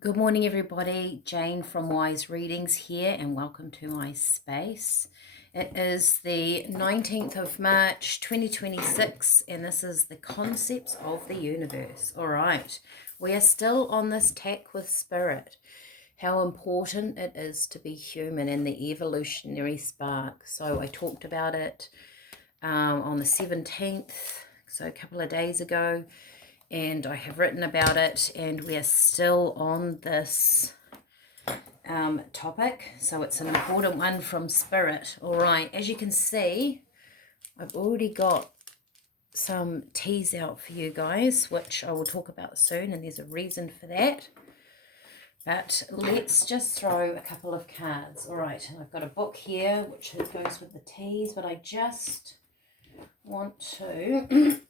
Good morning, everybody. Jane from Wise Readings here, and welcome to my space. It is the 19th of March 2026, and this is the concepts of the universe. All right, we are still on this tack with spirit, how important it is to be human and the evolutionary spark. So I talked about it on the 17th, so a couple of days ago, and I have written about it, and we are still on this topic, so it's an important one from Spirit. All right, as you can see, I've already got some teas out for you guys, which I will talk about soon, and there's a reason for that. But let's just throw a couple of cards. All right, and I've got a book here which goes with the teas, but I just want to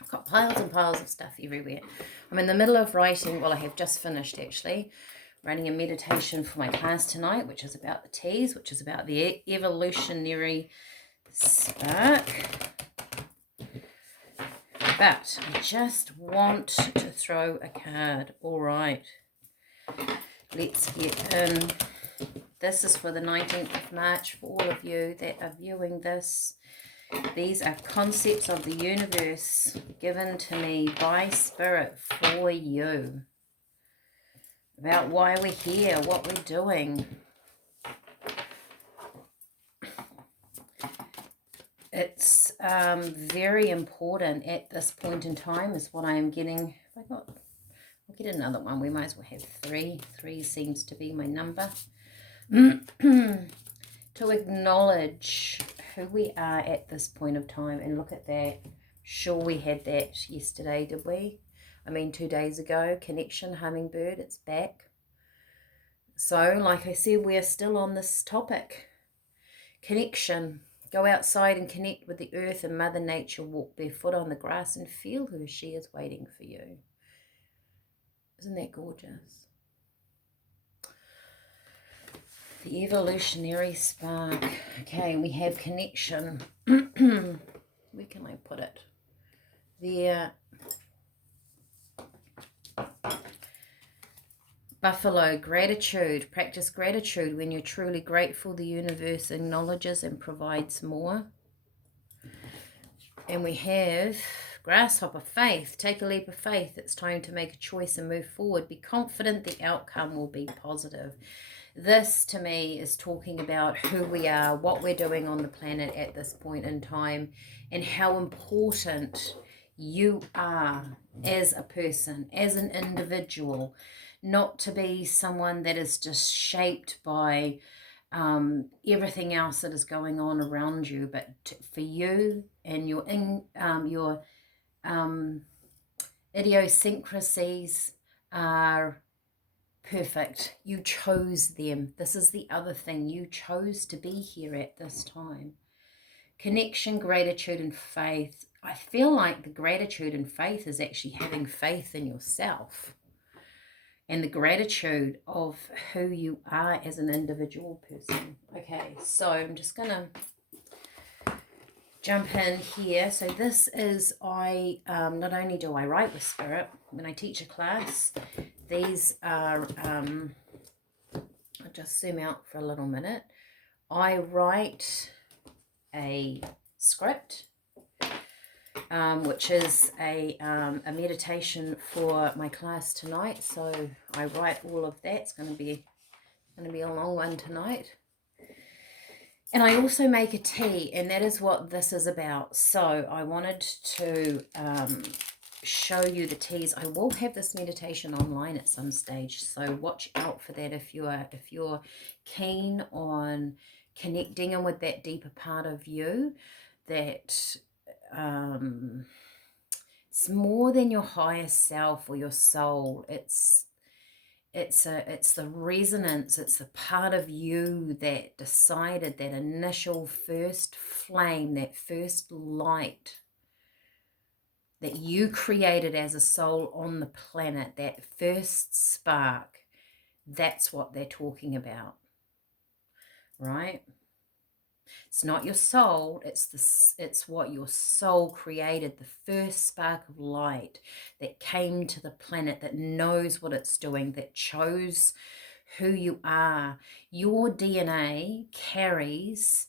I've got piles and piles of stuff everywhere. I'm in the middle of writing, well, I have just finished actually, writing a meditation for my class tonight, which is about the teas, which is about the evolutionary spark. But I just want to throw a card. All right. Let's get in. This is for the 19th of March for all of you that are viewing this. These are concepts of the universe given to me by Spirit for you. About why we're here, what we're doing. It's very important at this point in time is what I am getting. I'll get another one. We might as well have three. Three seems to be my number. To acknowledge who we are at this point of time, and look at that. Sure, we had that yesterday, did we? I mean, 2 days ago. Connection, hummingbird, it's back. So, like I said, we're still on this topic. Connection. Go outside and connect with the earth and Mother Nature. Walk barefoot on the grass and feel her. She is waiting for you. Isn't that gorgeous? The evolutionary spark. Okay, we have connection. Where can I put it? There. Buffalo, gratitude. Practice gratitude. When you're truly grateful, the universe acknowledges and provides more. And we have grasshopper, faith. Take a leap of faith. It's time to make a choice and move forward. Be confident the outcome will be positive. This, to me, is talking about who we are, what we're doing on the planet at this point in time, and how important you are as a person, as an individual, not to be someone that is just shaped by everything else that is going on around you, but for you and your idiosyncrasies are perfect. You chose them. This is the other thing. You chose to be here at this time. Connection, gratitude, and faith. I feel like the gratitude and faith is actually having faith in yourself and the gratitude of who you are as an individual person. Okay, so I'm just going to jump in here. So this is, not only do I write with Spirit when I teach a class, these are, I'll just zoom out for a little minute. I write a script, which is a meditation for my class tonight. So I write all of that. It's going to be a long one tonight. And I also make a tea, and that is what this is about. So I wanted to show you the teas. I will have this meditation online at some stage, so watch out for that if you're keen on connecting in with that deeper part of you, that it's more than your higher self or your soul. It's the resonance, it's the part of you that decided, that initial first flame, that first light that you created as a soul on the planet, that first spark. That's what they're talking about, right? It's not your soul, it's what your soul created, the first spark of light that came to the planet, that knows what it's doing, that chose who you are. Your DNA carries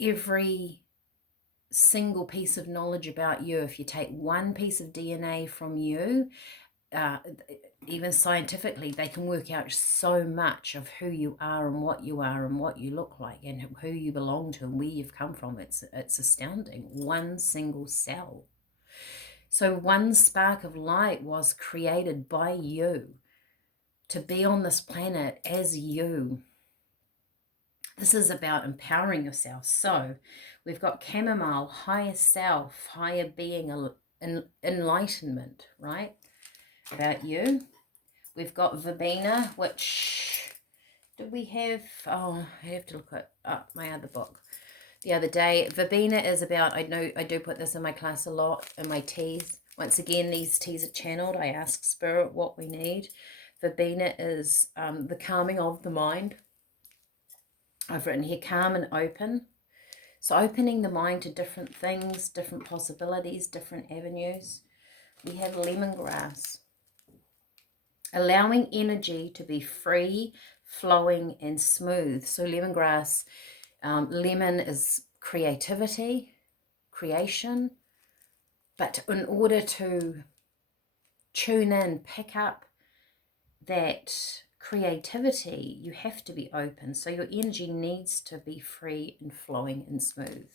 every single piece of knowledge about you. If you take one piece of DNA from you, even scientifically, they can work out so much of who you are and what you look like and who you belong to and where you've come from. It's astounding. One single cell. So one spark of light was created by you to be on this planet as you. This is about empowering yourself. So we've got chamomile, higher self, higher being, enlightenment, right? About you. We've got verbena, which did we have? Oh, I have to look up my other book the other day. Verbena is about, I know I do put this in my class a lot, in my teas. Once again, these teas are channeled. I ask Spirit what we need. Verbena is the calming of the mind. I've written here, calm and open. So opening the mind to different things, different possibilities, different avenues. We have lemongrass. Allowing energy to be free, flowing and smooth. So lemongrass, lemon is creativity, creation. But in order to tune in, pick up that creativity, you have to be open. So your energy needs to be free and flowing and smooth.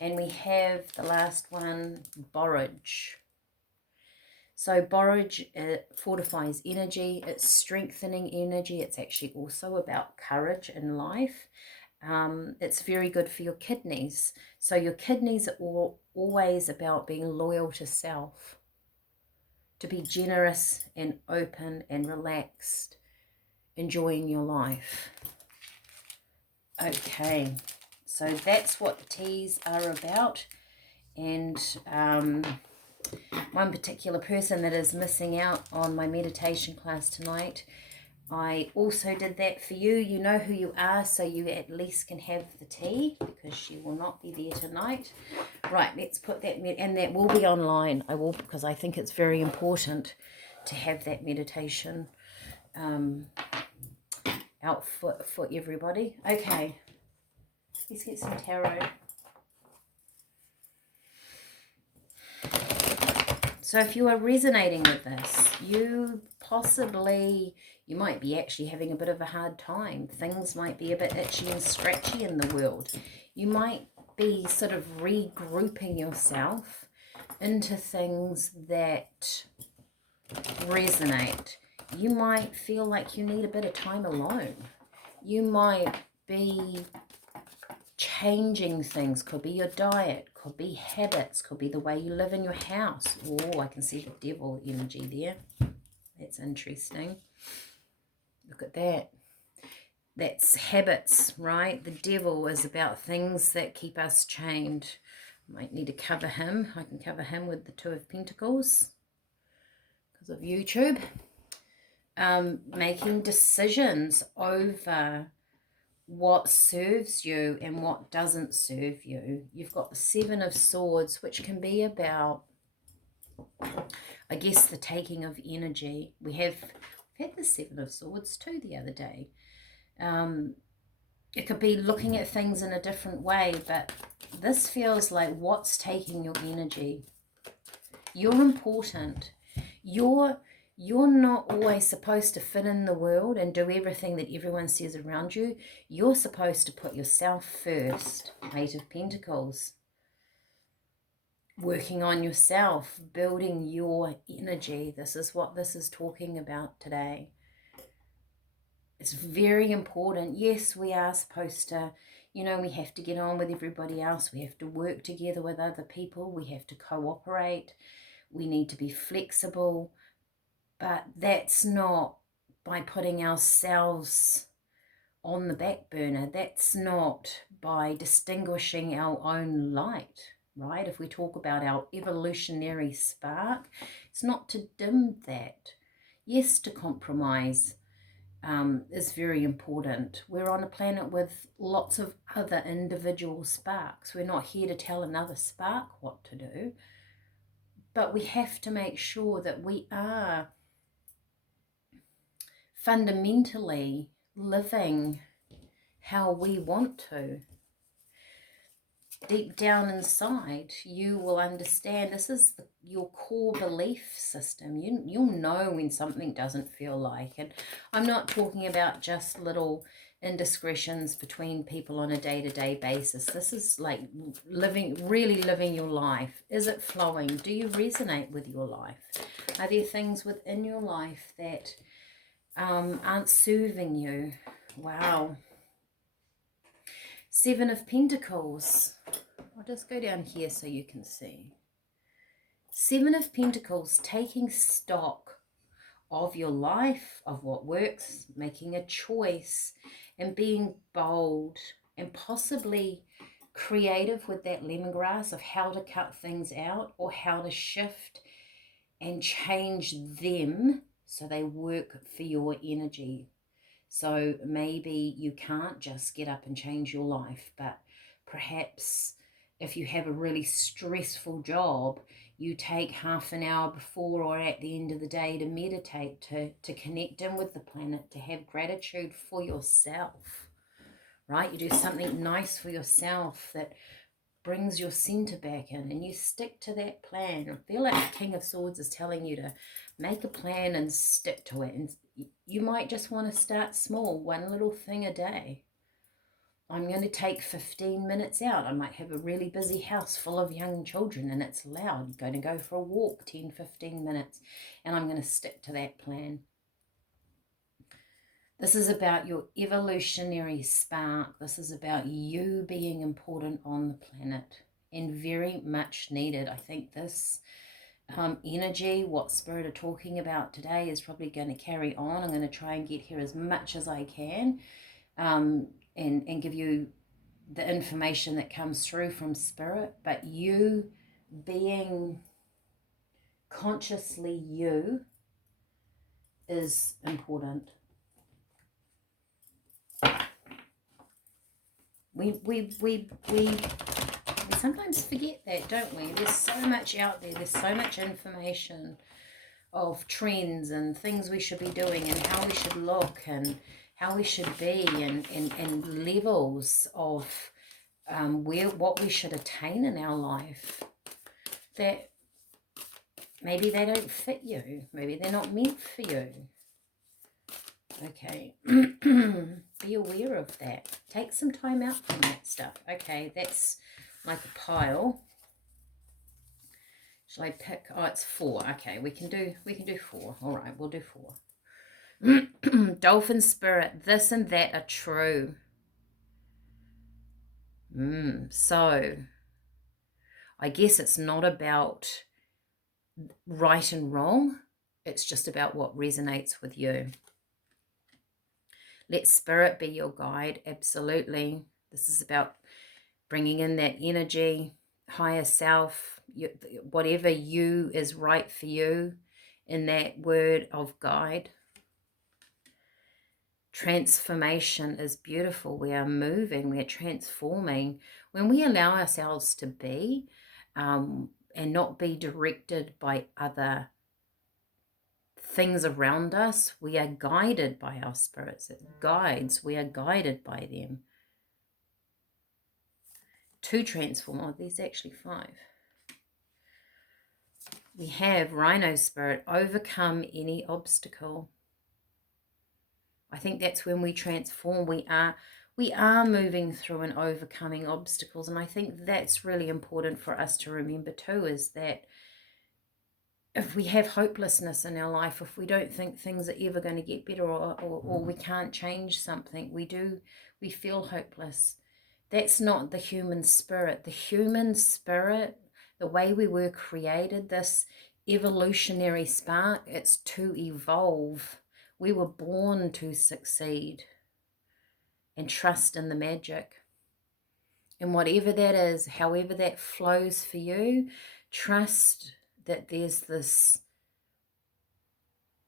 And we have the last one, borage. So borage, it fortifies energy, it's strengthening energy. It's actually also about courage in life. It's very good for your kidneys. So your kidneys are always about being loyal to self, to be generous and open and relaxed, enjoying your life. Okay, so that's what the teas are about. And one particular person that is missing out on my meditation class tonight, I also did that for you. You know who you are, so you at least can have the tea, because she will not be there tonight. Right, let's put that, and that will be online. I will, because I think it's very important to have that meditation out for everybody. Okay, let's get some tarot. So if you are resonating with this, you might be actually having a bit of a hard time. Things might be a bit itchy and scratchy in the world. You might be sort of regrouping yourself into things that resonate. You might feel like you need a bit of time alone. You might be changing things. Could be your diet, could be habits, could be the way you live in your house. Oh, I can see the devil energy there. That's interesting. Look at that. That's habits, right? The devil is about things that keep us chained. Might need to cover him. I can cover him with the Two of Pentacles because of YouTube. Making decisions over what serves you and what doesn't serve you. You've got the Seven of Swords, which can be about, I guess, the taking of energy. We've had the Seven of Swords too the other day. It could be looking at things in a different way, but this feels like what's taking your energy. You're important. You're not always supposed to fit in the world and do everything that everyone says around you. You're supposed to put yourself first. Eight of Pentacles. Working on yourself, building your energy. This is what this is talking about today. It's very important. Yes, we are supposed to, we have to get on with everybody else. We have to work together with other people. We have to cooperate. We need to be flexible. But that's not by putting ourselves on the back burner. That's not by distinguishing our own light, right? If we talk about our evolutionary spark, it's not to dim that. Yes, to compromise. is very important. We're on a planet with lots of other individual sparks. We're not here to tell another spark what to do, but we have to make sure that we are fundamentally living how we want to. Deep down inside, you will understand this is your core belief system. You'll know when something doesn't feel like it. I'm not talking about just little indiscretions between people on a day-to-day basis. This is like really living your life. Is it flowing? Do you resonate with your life? Are there things within your life that aren't serving you? Wow. Seven of Pentacles. I'll just go down here so you can see. Seven of Pentacles, taking stock of your life, of what works, making a choice, and being bold and possibly creative with that lemongrass of how to cut things out or how to shift and change them so they work for your energy. So maybe you can't just get up and change your life, but perhaps if you have a really stressful job, you take half an hour before or at the end of the day to meditate, to connect in with the planet, to have gratitude for yourself, right? You do something nice for yourself that brings your center back in, and you stick to that plan. I feel like the King of Swords is telling you to make a plan and stick to it. And you might just want to start small, one little thing a day. I'm going to take 15 minutes out. I might have a really busy house full of young children and it's loud. I'm going to go for a walk 10, 15 minutes, and I'm going to stick to that plan. This is about your evolutionary spark. This is about you being important on the planet and very much needed. I think this energy, what Spirit are talking about today, is probably going to carry on. I'm going to try and get here as much as I can and give you the information that comes through from Spirit. But you being consciously you is important. We sometimes forget that, don't we? There's so much out there. There's so much information of trends and things we should be doing and how we should look and how we should be and levels of what we should attain in our life that maybe they don't fit you. Maybe they're not meant for you. Okay, be aware of that. Take some time out from that stuff. Okay, that's like a pile. Shall I pick? Oh, it's 4. Okay, we can do 4. All right, we'll do 4. Dolphin Spirit, this and that are true. So, I guess it's not about right and wrong. It's just about what resonates with you. Let Spirit be your guide, absolutely. This is about bringing in that energy, higher self, whatever you is right for you in that word of guide. Transformation is beautiful. We are moving, we are transforming. When we allow ourselves to be and not be directed by other things around us, we are guided by our spirits. It guides, we are guided by them to transform. Oh, there's actually 5. We have Rhino Spirit, overcome any obstacle. I think that's when we transform. We are moving through and overcoming obstacles, and I think that's really important for us to remember too, is that if we have hopelessness in our life, if we don't think things are ever going to get better or we can't change something, we feel hopeless. That's not the human spirit. The human spirit, the way we were created, this evolutionary spark, it's to evolve. We were born to succeed and trust in the magic. And whatever that is, however that flows for you, trust that there's this,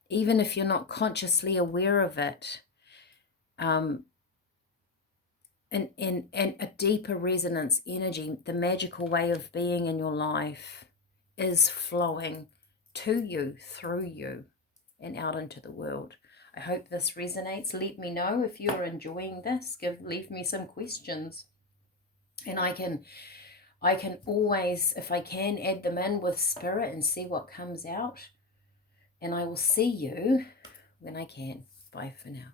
even if you're not consciously aware of it, and a deeper resonance energy, the magical way of being in your life is flowing to you, through you, and out into the world. I hope this resonates. Let me know if you're enjoying this. Leave me some questions, and I can always, if I can, add them in with spirit and see what comes out. And I will see you when I can. Bye for now.